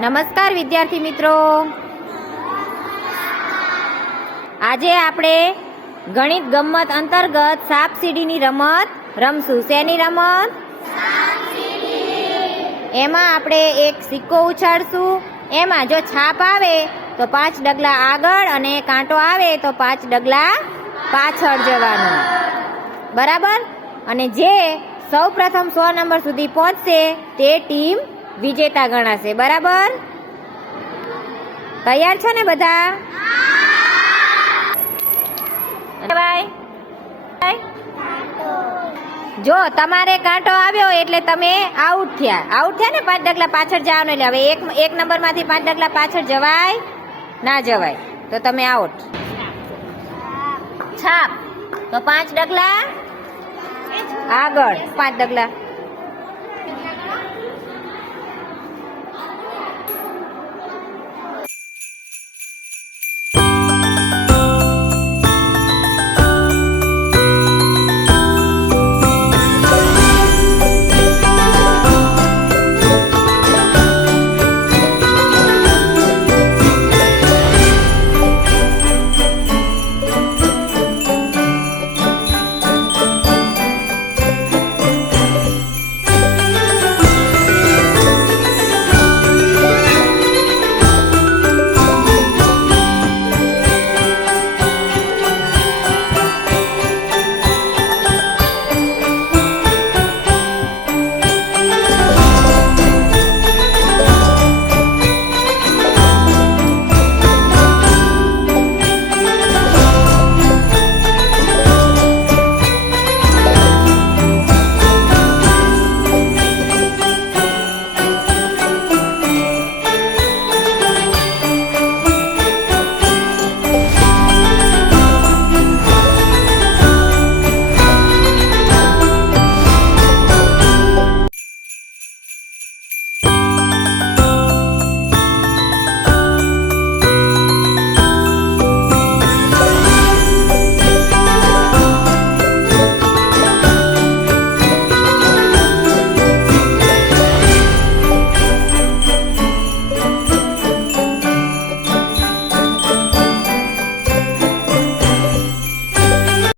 નમસ્કાર વિદ્યાર્થી મિત્રો, આજે આપણે ગણિત ગમ્મત અંતર્ગત સાપ સીડીની રમત રમશું. શેની રમત? એમાં આપણે એક સિક્કો ઉછાળશું. એમાં જો છાપ આવે તો 5 ડગલા આગળ અને કાંટો આવે તો 5 ડગલા પાછળ જવાનું. બરાબર? અને જે સૌ પ્રથમ 100 નંબર સુધી પહોંચશે તે ટીમ વિજેતા ગણાશે. બરાબર? તૈયાર છો ને બધા? જો તમારે કાંટો આવ્યો એટલે તમે આઉટ થયા ને 5 ડગલા પાછળ જવાનું. એટલે હવે એક નંબર માંથી 5 ડગલા પાછળ જવાય ના જવાય તો તમે આઉટ. છાપ તો 5 ડગલા આગળ, 5 ડગલા